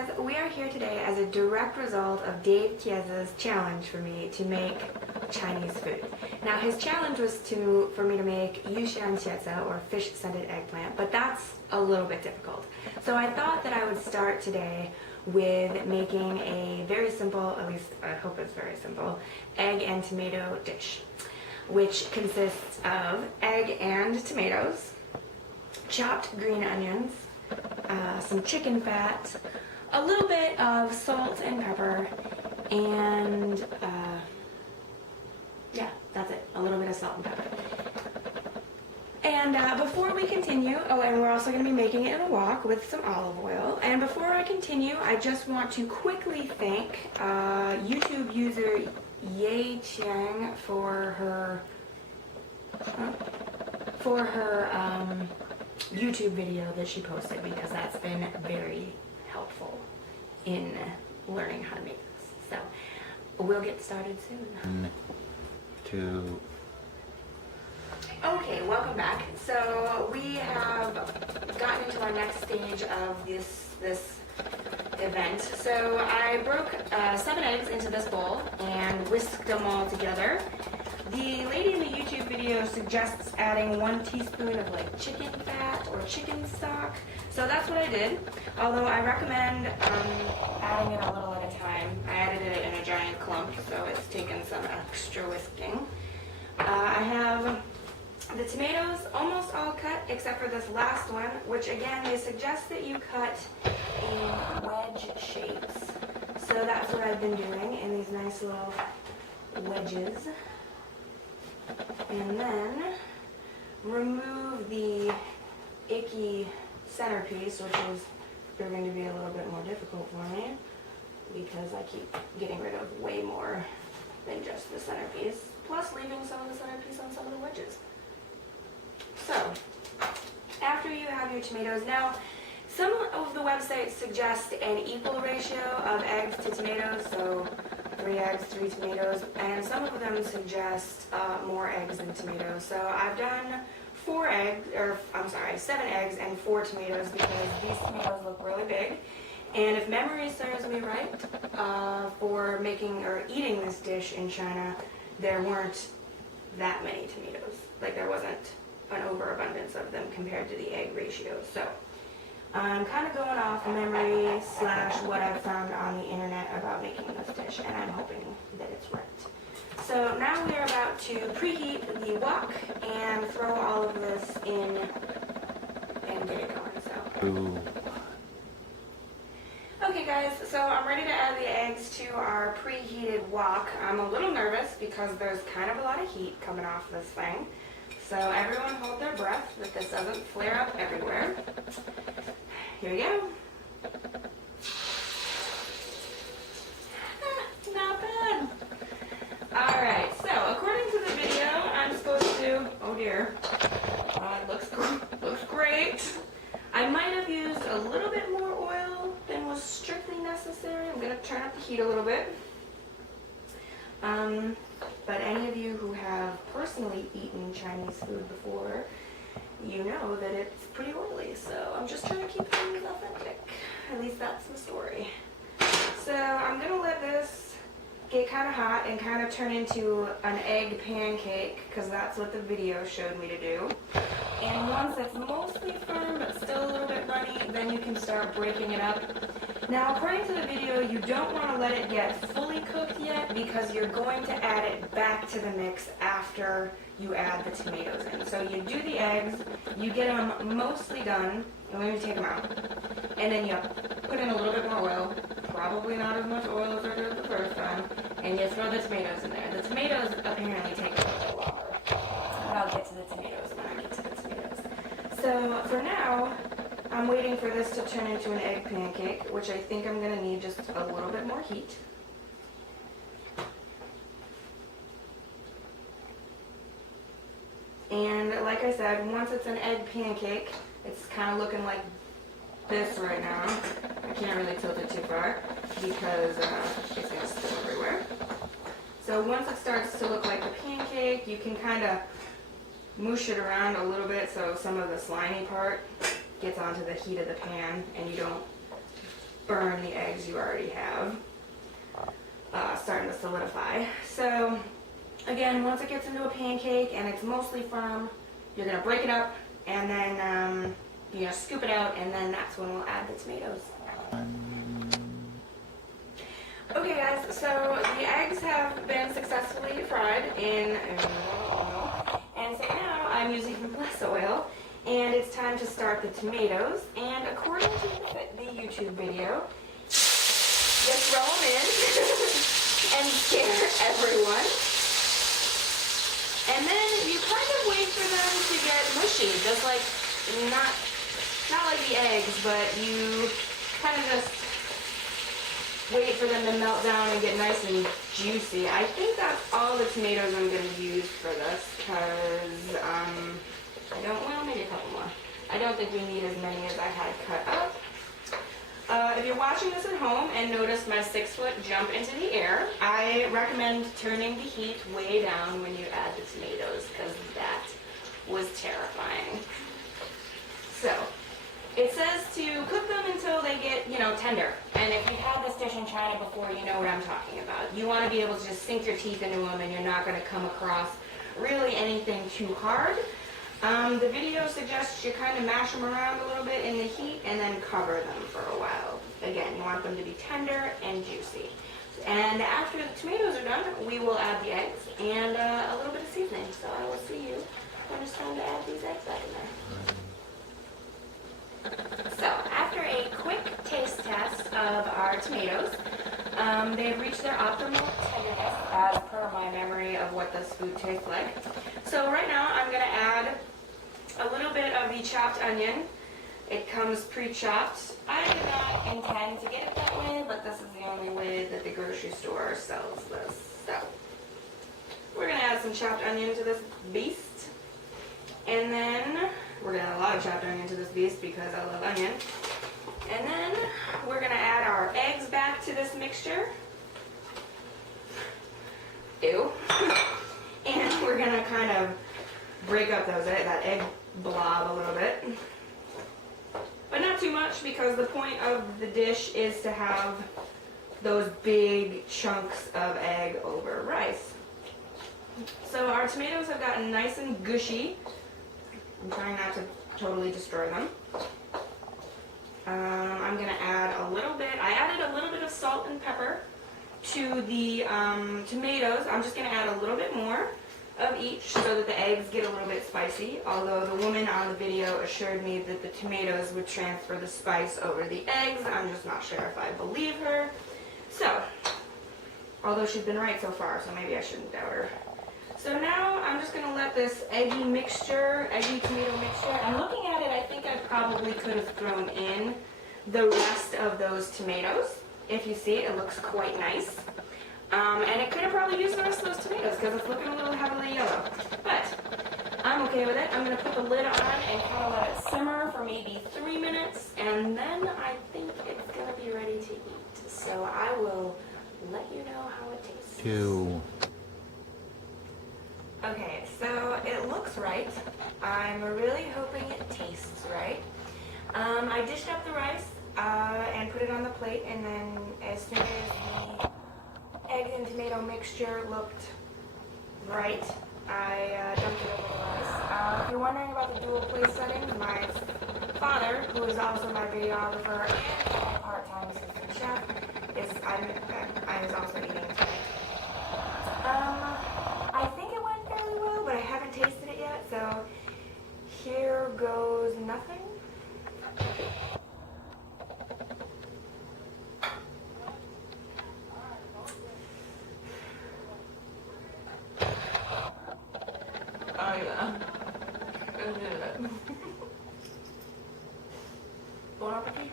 guys, we are here today as a direct result of Dave Chiaza's challenge for me to make Chinese food. Now his challenge was for me to make Yushan Xiaozi, or fish scented eggplant, but that's a little bit difficult. So I thought that I would start today with making a very simple, at least I hope it's very simple, egg and tomato dish, which consists of egg and tomatoes, chopped green onions, some chicken fat, a little bit of salt and pepper, and yeah, that's it, a little bit of salt and pepper. And before we continue, oh, and we're also going to be making it in a wok with some olive oil. And before I continue, I just want to quickly thank YouTube user Ye Chiang for her YouTube video that she posted, because that's been very helpful in learning how to make this. So we'll get started soon. Okay, welcome back. So we have gotten into our next stage of this event. So I broke 7 eggs into this bowl and whisked them all together. The lady in the YouTube video suggests adding 1 teaspoon of like chicken fat or chicken stock. So that's what I did. Although I recommend adding it a little at a time. I added it in a giant clump, so it's taken some extra whisking. I have the tomatoes almost all cut except for this last one, which again they suggest that you cut in wedge shapes. So that's what I've been doing, in these nice little wedges. And then remove the icky centerpiece, which is going to be a little bit more difficult for me because I keep getting rid of way more than just the centerpiece, plus leaving some of the centerpiece on some of the wedges. So, after you have your tomatoes, now some of the websites suggest an equal ratio of eggs to tomatoes, so 3 eggs, 3 tomatoes, and some of them suggest more eggs than tomatoes. So I've done 7 eggs and 4 tomatoes because these tomatoes look really big. And if memory serves me right, for making or eating this dish in China, there weren't that many tomatoes. Like there wasn't an overabundance of them compared to the egg ratio. So I'm kind of going off memory / what I've found on the internet about making this dish, and I'm hoping that it's right. So now we are about to preheat the wok and throw all of this in and get it going. So. Ooh. Okay guys, so I'm ready to add the eggs to our preheated wok. I'm a little nervous because there's kind of a lot of heat coming off this thing. So everyone hold their breath that this doesn't flare up everywhere. Here we go. Not bad. Alright, so according to the video, I'm supposed to, oh dear, looks great. I might have used a little bit more oil than was strictly necessary. I'm going to turn up the heat a little bit. But any of you who have personally eaten Chinese food before, you know that it's pretty oily, so I'm just trying to keep things authentic. At least that's the story. So I'm going to let this get kind of hot and kind of turn into an egg pancake, because that's what the video showed me to do. And once it's mostly firm but still a little bit runny, then you can start breaking it up. Now, according to the video, you don't want to let it get fully cooked yet because you're going to add it back to the mix after you add the tomatoes in. So you do the eggs, you get them mostly done, and then you take them out. And then you put in a little bit more oil, probably not as much oil as I did the first time, and you throw the tomatoes in there. The tomatoes apparently take a little bit longer, but I'll get to the tomatoes when I get to the tomatoes. So for now, I'm waiting for this to turn into an egg pancake, which I think I'm going to need just a little bit more heat. And like I said, once it's an egg pancake, it's kind of looking like this right now. I can't really tilt it too far because it's going to spill everywhere. So once it starts to look like a pancake, you can kind of moosh it around a little bit so some of the slimy part gets onto the heat of the pan and you don't burn the eggs you already have starting to solidify. So again, once it gets into a pancake and it's mostly firm, you're going to break it up and then scoop it out, and then that's when we'll add the tomatoes. Okay guys, so the eggs have been successfully fried in oil, and so now I'm using less oil, and it's time to start the tomatoes. And according to the YouTube video, just throw them in and scare everyone. And then you kind of wait for them to get mushy, just like, not like the eggs, but you kind of just wait for them to melt down and get nice and juicy. I think that's all the tomatoes I'm going to use for this, because maybe a couple more. I don't think we need as many as I had cut up. If you're watching this at home and notice my 6-foot jump into the air, I recommend turning the heat way down when you add the tomatoes, because that was terrifying. So, it says to cook them until they get, tender. And if you've had this dish in China before, you know what I'm talking about. You want to be able to just sink your teeth into them, and you're not going to come across really anything too hard. The video suggests you kind of mash them around a little bit in the heat and then cover them for a while. Again, you want them to be tender and juicy. And after the tomatoes are done, we will add the eggs and a little bit of seasoning. So I will see you when it's time to add these eggs back in there. So after a quick taste test of our tomatoes, they've reached their optimal tenderness as per my memory of what this food tastes like. So right now I'm going to add a little bit of the chopped onion. It comes pre-chopped. I did not intend to get it that way, but this is the only way that the grocery store sells this. So we're going to add some chopped onion to this beast. And then we're going to add a lot of chopped onion to this beast because I love onion. And then we're going to add our eggs back to this mixture. Ew. And we're going to kind of break up that egg blob a little bit. But not too much, because the point of the dish is to have those big chunks of egg over rice. So our tomatoes have gotten nice and gushy. I'm trying not to totally destroy them. I'm going to add I added a little bit of salt and pepper to the tomatoes. I'm just going to add a little bit more of each so that the eggs get a little bit spicy, although the woman on the video assured me that the tomatoes would transfer the spice over the eggs. I'm just not sure if I believe her. So, although she's been right so far, so maybe I shouldn't doubt her. So now I'm just going to let this eggy tomato mixture, I'm looking at it, I think I probably could have thrown in the rest of those tomatoes. If you see it looks quite nice. And it could have probably used the rest of those tomatoes because it's looking a little heavily yellow. But I'm okay with it. I'm going to put the lid on and kind of let it simmer for maybe 3 minutes. And then I think it's going to be ready to eat. So I will let you know how it tastes. 2. Okay, so it looks right. I'm really hoping it tastes right. I dished up the rice and put it on the plate, and then as soon as the egg and tomato mixture looked right, I dumped it over the rice. If you're wondering about the dual place setting, my father, who is also my videographer and my part-time assistant chef, is also eating it tonight. I think it went fairly well, but I haven't tasted it yet, so here goes nothing. Oh yeah. Bon appetit.